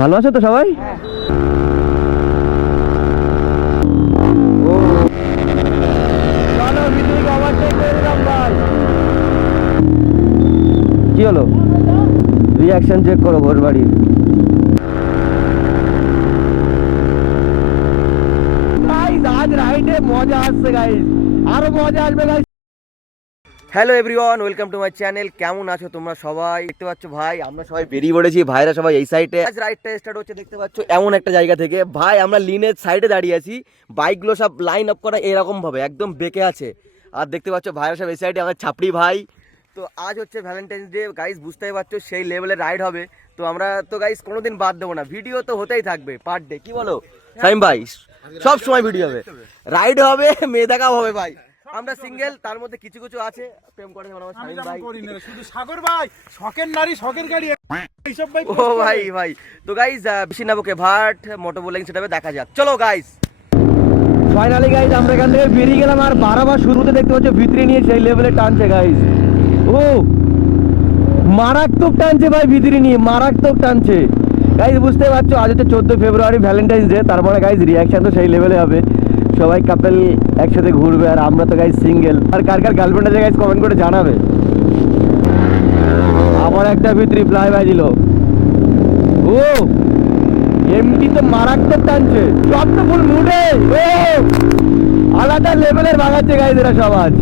ভালো আছো তো সবাই? কি হলো? রিয়াকশন চেক করো ভোর বাড়ির। আজ রাইডে মজা আসছে গাইস, আরো মজা আসবে guys. Hello everyone, welcome to my channel. কেমন আছো তোমরা সবাই? দেখতে পাচ্ছ ভাই, আমরা সবাই বেরিয়ে পড়েছি, ভাইরা সবাই এই সাইডে। আজ রাইডটা স্টার্ট হচ্ছে দেখতে পাচ্ছ এমন একটা জায়গা থেকে। ভাই আমরা লিনের সাইডে দাঁড়িয়ে আছি, বাইকগুলো সব লাইন আপ করা এরকম ভাবে একদম বেঁকে আছে। আর দেখতে পাচ্ছ ভাইরা সব এই সাইডে, আমার ছাপড়ি ভাই। তো আজ হচ্ছে ভ্যালেন্টাইন্স ডে গাইস, বুঝতেই পারছো সেই লেভেলের রাইড হবে। তো আমরা তো গাইস কোনোদিন বাদ দেবো না, ভিডিও তো হতেই থাকবে পার ডে। কি বলো সাইম ভাই? সব সময় ভিডিও হবে, রাইড হবে, মেয়ে দেখাও হবে ভাই। আমরা সিঙ্গেল, তার মধ্যে কিছু কিছু আছে প্রেম করে যেমন আমার শামিম ভাই। শুধু সাগর ভাই, শখের নারী, শখের গাড়ি, এইসব ভাই। ও ভাই ভাই, তো গাইস বেশি নাবকে ভাট মোটো বোলিং সেটাবে দেখা যাক। চলো গাইস, ফাইনালি গাইস আমরা এখান থেকে বেরিয়ে গেলাম। আর বারবার শুরুতে দেখতে পাচ্ছ ভিতরে নিয়ে সেই লেভেলে টানছে গাইস। ও মারাত্মক টানছে ভাই, ভিতরে নিয়ে মারাত্মক টানছে গাইস। বুঝতে পারছো আজ হচ্ছে 14 ফেব্রুয়ারি ভ্যালেন্টাইন্স ডে, তারপরে গাইস রিয়াকশন তো সেই লেভেলে হবে। সবাই কাপেল একসাথে ঘুরবে, আর আমরা তো গাইস সিঙ্গেল। আর কার কার গার্লফ্রেন্ড আছে গাইস কমেন্ট করে জানাবে। আমার একটা ভিতরি ফ্লাই বাই দিল। ও এমটি তো মারাত্মক টানছে, সব তো ফুল মুডে। ও আলাদা লেভেলের ভাগাচ্ছে গাইস এরা সব আজ।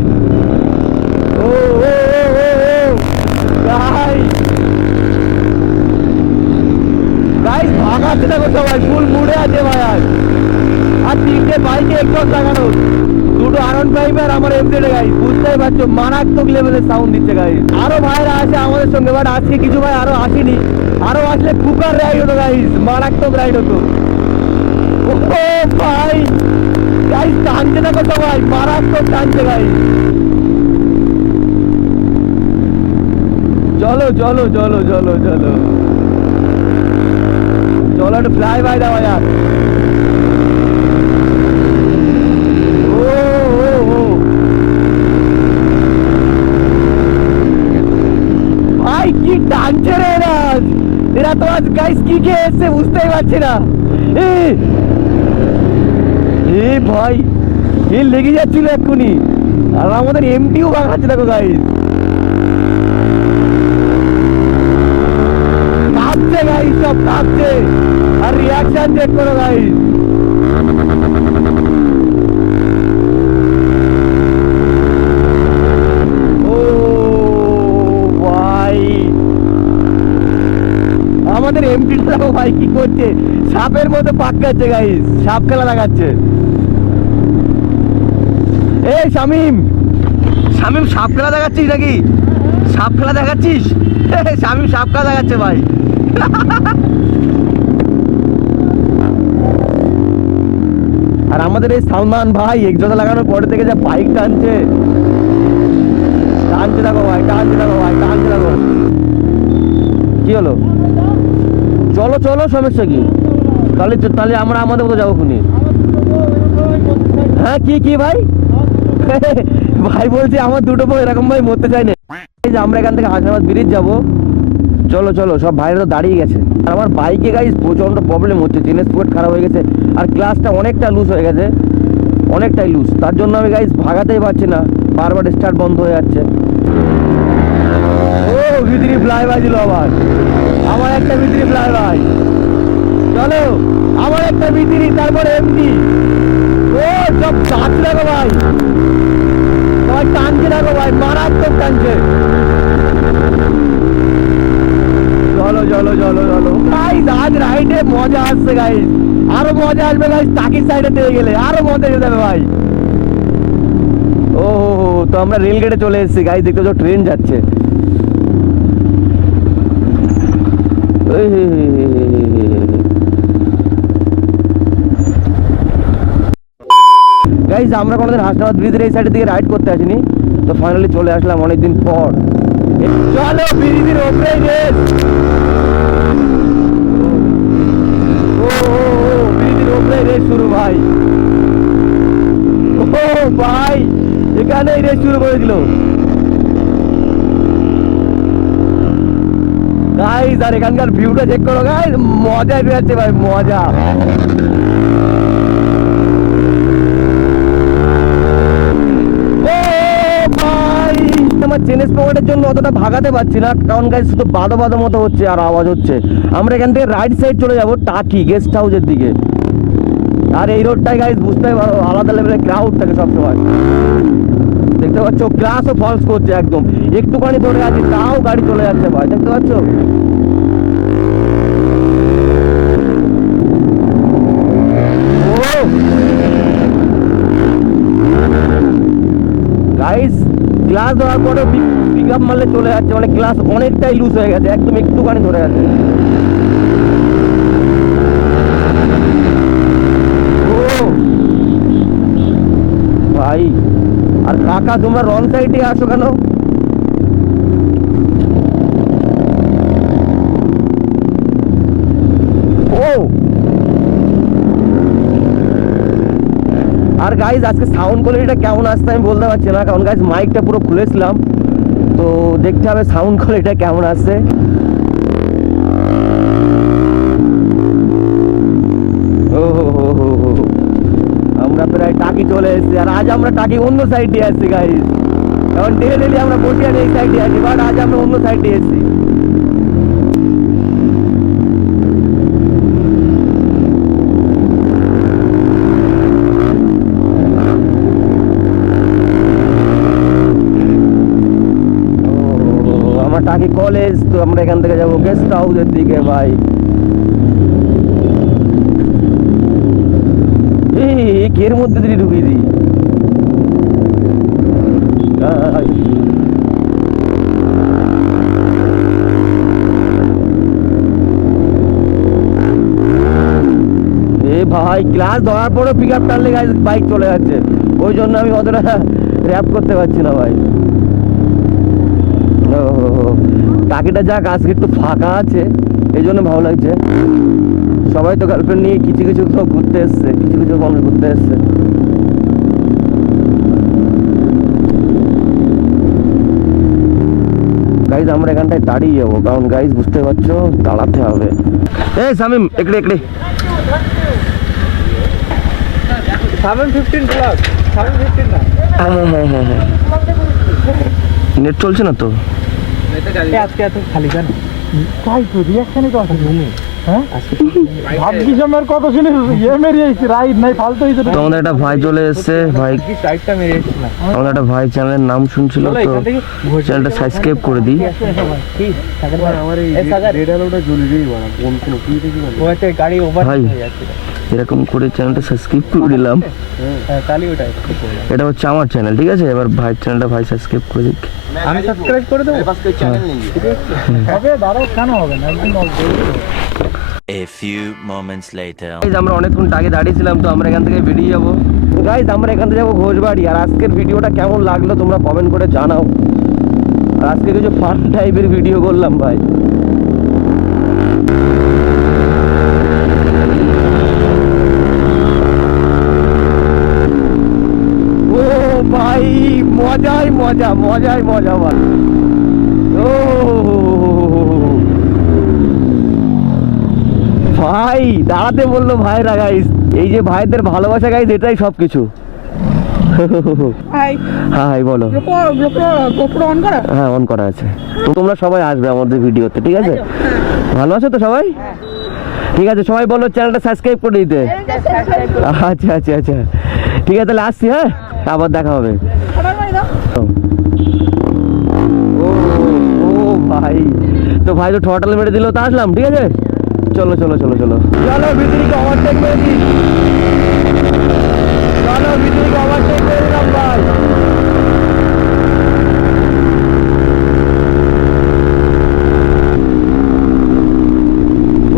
ও ও ও গাইস গাইস ভাগাচ্ছে দেখো সবাই, ফুল মুডে আছে ভাই আজ। আর তিনটে বাইকে একটু লাগানো, দুটো R15 আর আমার এমজেড গাইস। বুঝতেই পারছো মারাত্মক লেভেলের সাউন্ড দিচ্ছে গাইস। আরো ভাইরা আছে আমাদের সঙ্গে, বাট আজকে কিছু ভাই আরো আসেনি। আরো আসলে কুকার রাইড হতো গাইস, মারাত্মক রাইড হতো। ও ভাই গাইস টানছে দেখো সবাই, মারাত্মক টানছে গাইস। চলো চলো চলো চলো চলো চলো, একটু ফ্লাই বাই দেওয়া যাক। ভাই কি টানছে রে এরা, এরা তো আজ গাইস কি খেয়ে এসছে বুঝতেই পারছি না। এ ভাই এ লেগে যাচ্ছিল এক্ষুনি, আর আমাদের এমটিও বাগাচ্ছে দেখো গাইস। কাঁপছে গাইস, সব কাঁপছে। আর রিয়াকশন চেক করো গাইস। আমাদের এমটিটাও ভাই কি করছে, সাপের মতো পাকাচ্ছে গাইস, সাপ খেলা দেখাচ্ছে। এই শামিম, শামিম সাপ খেলা দেখাচ্ছিস নাকি? সাপ খেলা দেখাচ্ছিস? শামিম সাপ খেলা দেখাচ্ছে ভাই। আর আমাদের এই সালমান ভাই এক্সজস্ট লাগানোর পরে থেকে যা বাইক টানছে, টানছে দেখো ভাই, টানছে দেখো ভাই, টানছে দেখো। কি হলো? চলো চলো, সমস্যা কি? তাহলে তাহলে আমরা আমাদের মতো যাবো খুনি। হ্যাঁ কি কি ভাই? ভাই বলছি আমার দুটো বউ এরকম ভাই মরতে চাই না। আমরা এখান থেকে হাসনাবাদ ব্রিজ যাবো। চলো চলো, সব ভাইরা তো দাঁড়িয়ে গেছে। আর আমার বাইকে গাইস প্রচন্ড প্রবলেম হচ্ছে, চেন স্পোর্ট খারাপ হয়ে গেছে, আর ক্লাসটা অনেকটা লুজ হয়ে গেছে, অনেকটাই লুজ। তার জন্য আমি গাইস ভাগাতেই পারছি না, বারবার স্টার্ট বন্ধ হয়ে যাচ্ছে। ও ভিতরি ফ্লাই বাজিল আবার, আমার একটা ভিতরি ফ্লাই বাই। চলো আমার একটা ভিতরি, তারপরে এমডি। ও সব টানছে দেখো ভাই, সবাই টানছে দেখো ভাই, মারাত্মক টানছে। চলো চলো চলো চলো গাইস, আজ রাইডে মজা আসছে গাইস, আরো মজা আসবে গাইস। টাকির সাইডে পেয়ে গেলে আরো মজা এসে যাবে ভাই। ও তো আমরা রেল গেটে চলে এসেছি গাইস, দেখতে তো ট্রেন যাচ্ছে। গাইস আমরা কোনোদিন হাসনাবাদ ব্রিজের এই সাইডের দিকে রাইড করতে আসিনি, তো ফাইনালি চলে আসলাম অনেকদিন পর। চলো ব্রিজের ওপরে রেস। ও ব্রিজের ওপরে রেস শুরু ভাই। ও ভাই এখানেই রেস শুরু করে দিল গাইস। গাইস, আর এখানকার ভিউটা চেক করো গাইস, মজাই বেরোচ্ছে ভাই, মজা। আমার চেনের স্পটের জন্য অতটা ভাগাতে পারছি না, কারণ গাইস শুধু বাদো বাদো মতো হচ্ছে আর আওয়াজ হচ্ছে। আমরা এখান থেকে রাইট সাইড চলে যাবো টাকি গেস্ট হাউসের দিকে। আর এই রোডটাই গাইস বুঝতেই পারো আলাদা লেভেলের ক্রাউড থাকে সবসময়। দেখতে পাচ্ছ গ্লাসও ফলস করছে একদম, একটুখানি ধরে আছি তাও গাড়ি চলে যাচ্ছে ভাই, দেখতে পাচ্ছ। গাইস গ্লাস দেওয়ার পরে পিক আপ মারলে চলে যাচ্ছে, মানে গ্লাস অনেকটাই লুজ হয়ে গেছে, একদম একটুখানি ধরে আছে। ভাই আর কাকা তোমরা রং সাইডে আসো কেন? ও আর গাইজ আজকে সাউন্ড কোয়ালিটিটা কেমন আসছে আমি বলতে পারছি না, কারণ গাইজ মাইকটা পুরো খুলেছিলাম, তো দেখতে হবে সাউন্ড কোয়ালিটিটা কেমন আসছে। আমরা প্রায় টাকি চলে এসেছি, আর আজ আমরা টাকি অন্য সাইডে আসছি গাইজ, কারণ ডেলি আমরা বসিয়ার এই সাইডে আছি, বাট আজ আমরা অন্য সাইডে এসেছি। আমার টাকি কলেজ, তো আমরা এখান থেকে যাবো গেস্ট হাউসের দিকে ভাই। এর মধ্যে দিয়ে ঢুকিয়ে দিই। ভাই ক্লাস ধরার পরেও পিক আপ টানলে বাইক চলে যাচ্ছে, ওই জন্য আমি অতটা র্যাপ করতে পারছি না ভাই। টাকিটা যাক আজকে একটু ফাঁকা আছে, এই জন্য ভালো লাগছে। সবাই তো গার্লফ্রেন্ড নিয়ে কিছু কিছু তো ঘুরতে এসছে, কিছু কিছু মানুষ ঘুরতে এসছে। গাইজ আমরা এখানটায় দাঁড়িয়ে যাবো, কারণ গাইজ বুঝতে পারছো দাঁড়াতে হবে। এই সামিম একড়ে একড়ে 715 প্লাস 715 না। হ্যাঁ হ্যাঁ হ্যাঁ, নেট চলছে না তো আজকে এত খালি কেন? তাই তো রিয়াকশনই তো আছে হ্যাঁ, ভাগ্যিস আমার কত শুনে মেরিয়েছি, রাইট নাই ফালতু হয়েছে। তো আমাদের একটা ভাই চলে এসছে, ভাই সাইডটা মেরিয়েছি না, আমাদের একটা ভাই চ্যানেলের নাম শুনছিল, তো চ্যানেলটা সাবস্ক্রাইব করে দিই। আমার এই রেড আলোটা জ্বলে যাই বড় কোন কোন কি দেখি ও একটা গাড়ি ওভার হয়ে যাচ্ছে, এরকম করে চ্যানেলটা সাবস্ক্রাইব করে দিলাম। হ্যাঁ তালি ওটাই, এটা হচ্ছে আমার চ্যানেল, ঠিক আছে। এবার ভাই চ্যানেলটা ভাই সাবস্ক্রাইব করে দিক। আমি সাবস্ক্রাইব করে দেবো, চ্যানেল নেই হবে দাঁড়াও, কেন হবে না, একদিন A few moments later. Guys আমরা অনেকক্ষণ আগে দাঁড়িয়েছিলাম, তো আমরা এখান থেকে বেরিয়ে যাবো। গাইজ আমরা এখান থেকে যাবো ঘোষবাড়ি। আর আজকের ভিডিওটা কেমন লাগলো তোমরা কমেন্ট করে জানাও। আর আজকে কিছু ফান টাইপের ভিডিও করলাম ভাই। ও ভাই মজাই মজা, মজাই মজা ভাই। ও ভাই দাঁড়াতে বললো ভাইরা গাইস, এই যে ভাইদের ভালোবাসা গাইস, এটাই সবকিছু। হাই হাই বলো। গোপ্রো অন করা? হ্যাঁ অন করা আছে। তো তোমরা সবাই আসবে আমাদের ভিডিওতে, ঠিক আছে? ভালো আছো তো সবাই? ঠিক আছে, সবাই বলো চ্যানেলটা সাবস্ক্রাইব করে দিতে। আচ্ছা আচ্ছা আচ্ছা ঠিক আছে, তাহলে আসছি। হ্যাঁ আবার দেখা হবে। ও ও ভাই, তো ভাই তো ঠোঁটাল মেরে দিল, তো আসলাম, ঠিক আছে। চলো চলো চলো চলো চলো ভিতরিকে ওভারটেক করে দিই, চলো ভিতরিকে ওভারটেক করে দিলাম ভাই।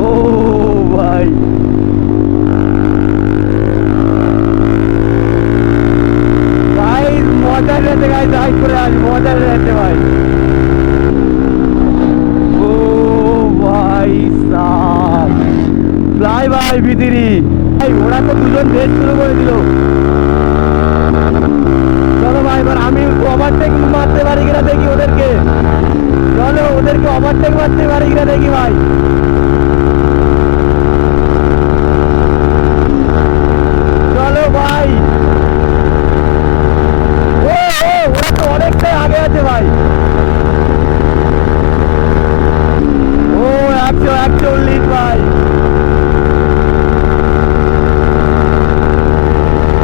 ও ভাই ভাই মজা রেতে গাই, যাই করে আজ মজা রেতে ভাই। ও ভাই সাহ ফ্লাই ভাই ভিতরি ভাই, ওরা তো দুজন রেস শুরু করে দিল। চলো ভাই এবার আমি ওভারটেক মারতে পারি কিনা দেখি ওদেরকে। চলো ওদেরকে ওভারটেক মারতে পারি কিনা দেখি ভাই। চলো ভাই, ওরা তো অনেকটাই আগে আছে ভাই। ও 140 ভাই।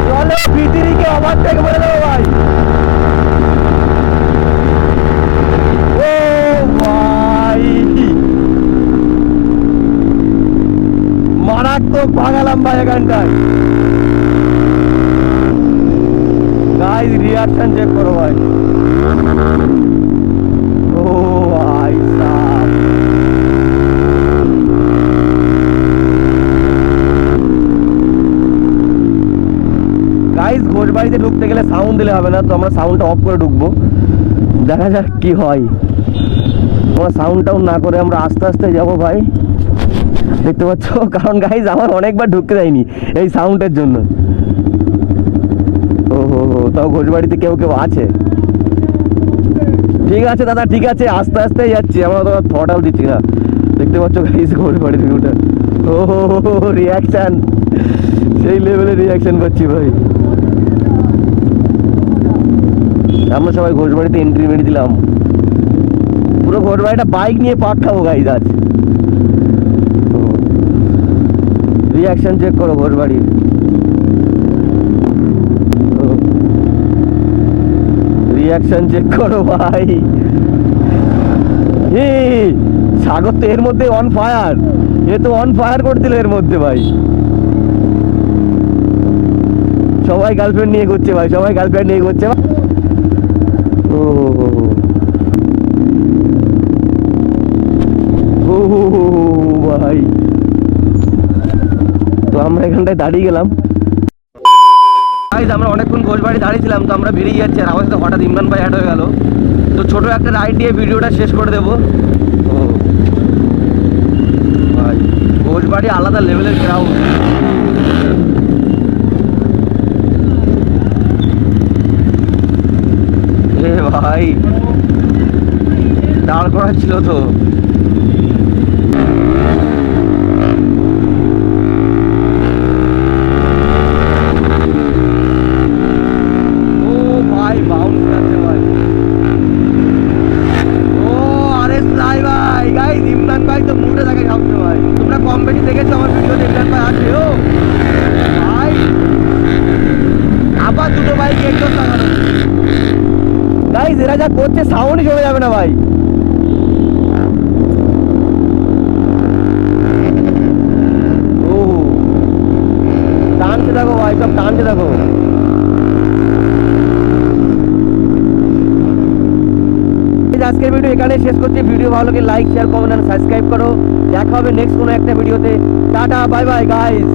চলো ভিতরিকে ওভারটেক করে দেবো ভাই। ও ভাই মারাত্মক ভাগালাম ভাই এখানটায়। গাইস রিয়াকশন চেক করো ভাই। ও ভাই সাব, গাইস ঘোষবাড়িতে ঢুকতে গেলে সাউন্ড দিলে হবে না, তো আমরা সাউন্ডটা অফ করে ঢুকবো, দেখা যাক কি হয়। আমরা সাউন্ড টাউন না করে আমরা আস্তে আস্তে যাবো ভাই, দেখতে পাচ্ছ, কারণ গাইস আমার অনেকবার ঢুকতে দেয়নি এই সাউন্ডের জন্য। ও হো হো, তাও ঘোষবাড়িতে কেউ কেউ আছে। ঠিক আছে দাদা, ঠিক আছে, আস্তে আস্তে যাচ্ছি, আমরা তো থটাল দিচ্ছি না, দেখতে পাচ্ছ গাইস ঘোষবাড়ির ভিউটা। ও হো রিয়াকশন, সেই লেভেলের রিয়াকশন পাচ্ছি ভাই। আমরা সবাই ঘোষবাড়িতে এন্ট্রি মেরে দিলাম, পুরো ঘোষবাড়িটা বাইক নিয়ে পাক খাবো গাইস আজ। রিয়াকশন চেক করো ঘোষবাড়ির। রিয়াকশন চেক করো ভাই। সাগর তো এর মধ্যে অন ফায়ার, এ তো অন ফায়ার করে দিল এর মধ্যে ভাই। সবাই গার্লফ্রেন্ড নিয়ে ঘুরছে ভাই, সবাই গার্লফ্রেন্ড নিয়ে ঘুরছে। ও ও ভাই, তো আমরা এখানটায় দাঁড়িয়ে গেলাম। আমরা অনেকক্ষণ ঘোষবাড়ি দাঁড়িয়েছিলাম, তো আমরা বেরিয়ে যাচ্ছি, আর আমার সাথে হঠাৎ ইমরান ভাই অ্যাড হয়ে গেল, তো ছোট একটা রাইড দিয়ে ভিডিওটা শেষ করে দেবো। ও ভাই ঘোষবাড়ি আলাদা লেভেলের ক্রাউড। এ ভাই দাঁড় করা ছিল তো। ইমরান ভাই তো মুডে থাকে সবসময় ভাই, তোমরা কম বেশি দেখেছো আমার ভিডিওতে ইমরান ভাই আছে। ও ভাই আবার দুটো বাইক একটু লাগানো গাইস, এরা যা করছে সাউন্ডই চলে যাবে না ভাই। ও টানতে থাকো ভাই, সব টানতে থাকো। আজকের ভিডিও এখানে শেষ করছি। ভিডিও ভালো লাগে লাইক শেয়ার কমেন্ট আর সাবস্ক্রাইব করো। দেখা হবে নেক্সট কোনো একটা ভিডিওতে। Tata bye bye guys.